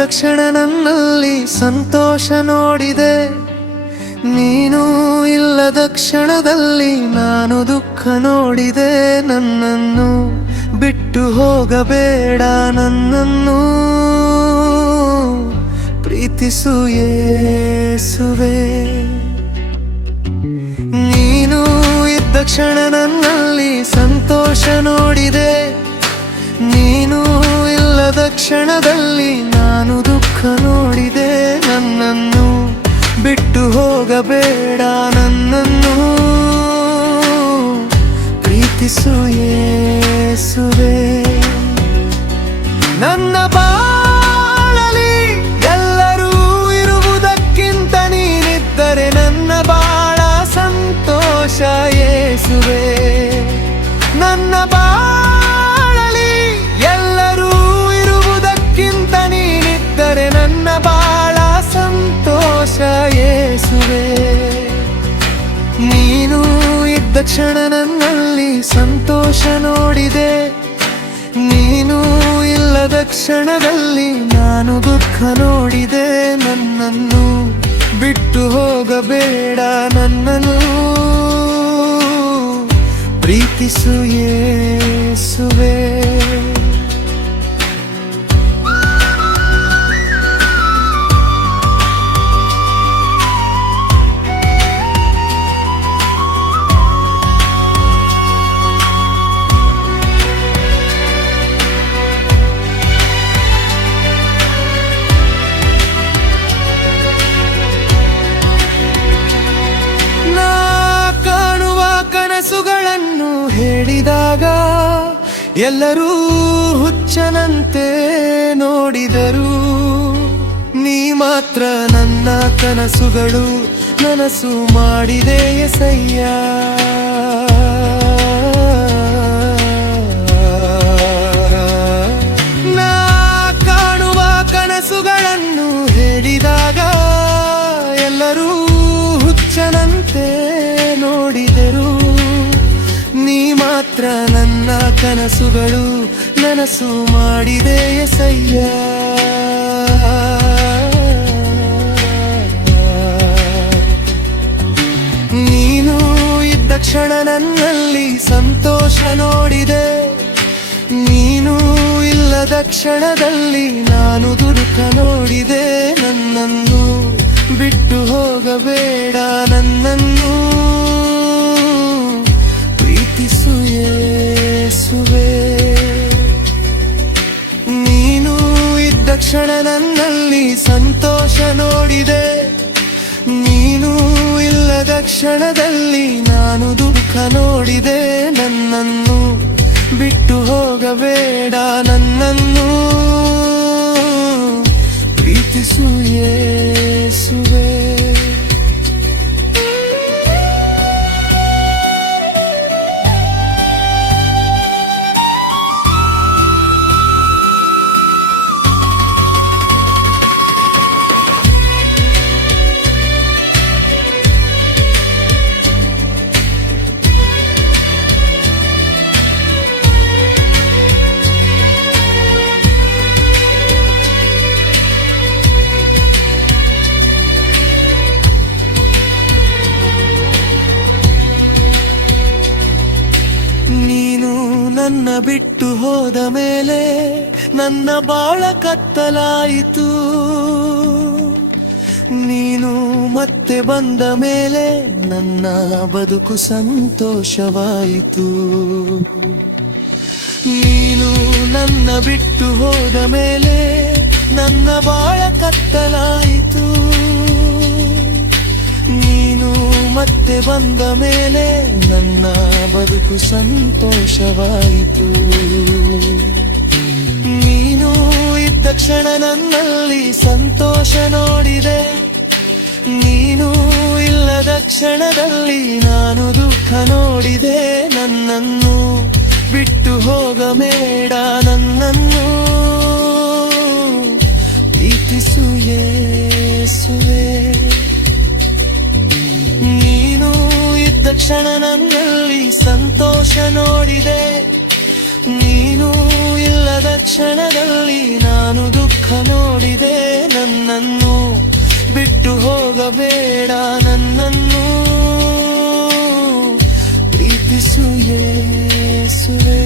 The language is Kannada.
ಇದ್ದ ಕ್ಷಣ ನನ್ನಲ್ಲಿ ಸಂತೋಷ ನೋಡಿದೆ. ನೀನು ಇಲ್ಲದ ಕ್ಷಣದಲ್ಲಿ ನಾನು ದುಃಖ ನೋಡಿದೆ. ನನ್ನನ್ನು ಬಿಟ್ಟು ಹೋಗಬೇಡ, ನನ್ನನ್ನು ಪ್ರೀತಿಸು ಯೇಸುವೇ. ನೀನು ಇದ್ದ ಕ್ಷಣ ನನ್ನಲ್ಲಿ ಸಂತೋಷ ನೋಡಿದೆ. ನೀನು ಇಲ್ಲದ ಕ್ಷಣದಲ್ಲಿ ನಾನು ದುಃಖ ನೋಡಿದೆ. ನನ್ನನ್ನು ಬಿಟ್ಟು ಹೋಗಬೇಡ, ನನ್ನನ್ನು ಪ್ರೀತಿಸು ಯೇಸುವೇ. ನನ್ನ ಬಾಳಲಿ ಎಲ್ಲರೂ ಇರುವುದಕ್ಕಿಂತ ನೀನಿದ್ದರೆ ನನ್ನ ಬಾಳ ಸಂತೋಷ ಯೇಸುವೇ. ನನ್ನ ಬಾಳಲಿ ಎಲ್ಲರೂ ಇರುವುದಕ್ಕಿಂತ ನೀನಿದ್ದರೆ ನನ್ನ ಬಾಳ ಸಂತೋಷ ಯೇಸುವೇ. ನೀನು ಇದ್ದ ಕ್ಷಣ ನನ್ನಲ್ಲಿ ಸಂತೋಷ ನೋಡಿದೆ. ನೀನು ಇಲ್ಲದ ಕ್ಷಣದಲ್ಲಿ ನಾನು ದುಃಖ ನೋಡಿದೆ. ನನ್ನನ್ನು ಬಿಟ್ಟು ಹೋಗಬೇಡ, ನನ್ನನ್ನು ಪ್ರೀತಿಸು ಯೇಸುವೇ. ಕನಸುಗಳನ್ನು ಹೇಳಿದಾಗ ಎಲ್ಲರೂ ಹುಚ್ಚನಂತೆ ನೋಡಿದರು. ನೀ ಮಾತ್ರ ನನ್ನ ಕನಸುಗಳು ನನಸು ಮಾಡಿದೆ ಎಸಯ್ಯ. ನಾ ಕಾಣುವ ಕನಸುಗಳನ್ನು ಹೇಳಿದಾಗ ಎಲ್ಲರೂ ಹುಚ್ಚನಂತೆ ನೋಡಿದರು. ನೀ ಮಾತ್ರ ನನ್ನ ಕನಸುಗಳು ನನಸು ಮಾಡಿದೆ ಎಸಯ್ಯ. ನೀನು ಇದ್ದ ಕ್ಷಣ ನನ್ನಲ್ಲಿ ಸಂತೋಷ ನೋಡಿದೆ. ನೀನು ಇಲ್ಲದ ಕ್ಷಣದಲ್ಲಿ ನಾನು ದುಃಖ ನೋಡಿದೆ. ನನ್ನನ್ನು ಬಿಟ್ಟು ಹೋಗಬೇಡ, ನನ್ನನ್ನು ಪ್ರೀತಿಸು ಯೇಸುವೇ. ನೀನು ಇದ್ದ ಕ್ಷಣ ನನ್ನಲ್ಲಿ ಸಂತೋಷ ನೋಡಿದೆ. ನೀನು ಇಲ್ಲದ ಕ್ಷಣದಲ್ಲಿ ನಾನು ದುಃಖ ನೋಡಿದೆ. ನನ್ನನ್ನು ಬಿಟ್ಟು ಹೋಗಬೇಡ, ನನ್ನನ್ನು ಪ್ರೀತಿಸು ಯೇಸುವೇ. ನನ್ನ ಬಿಟ್ಟು ಹೋದ ಮೇಲೆ ನನ್ನ ಬಾಳ ಕತ್ತಲಾಯಿತು. ನೀನು ಮತ್ತೆ ಬಂದ ಮೇಲೆ ನನ್ನ ಬದುಕು ಸಂತೋಷವಾಯಿತು. ನೀನು ನನ್ನ ಬಿಟ್ಟು ಹೋದ ಮೇಲೆ ನನ್ನ ಬಾಳ ಕತ್ತಲಾಯಿತು. ನೀನು ಮತ್ತೆ ಬಂದ ಮೇಲೆ ನನ್ನ ಬದುಕು ಸಂತೋಷವಾಯಿತು. ನೀನು ಇದ್ದ ಕ್ಷಣ ನನ್ನಲ್ಲಿ ಸಂತೋಷ ನೋಡಿದೆ. ನೀನು ಇಲ್ಲದ ಕ್ಷಣದಲ್ಲಿ ನಾನು ದುಃಖ ನೋಡಿದೆ. ನನ್ನನ್ನು ಬಿಟ್ಟು ಹೋಗಬೇಡ, ನನ್ನನ್ನು ಪ್ರೀತಿಸು ಯೇಸುವೇ. ನೀನು ಇದ್ದ ಕ್ಷಣ ನನ್ನಲ್ಲಿ ಸಂತೋಷ ನೋಡಿದೆ. ನೀನು ಇಲ್ಲ ಇಲ್ಲದ ಕ್ಷಣದಲ್ಲಿ ನಾನು ದುಃಖ ನೋಡಿದೆ. ನನ್ನನ್ನು ಬಿಟ್ಟು ಹೋಗಬೇಡ, ನನ್ನನ್ನು ಪ್ರೀತಿಸು ಯೇಸುವೇ.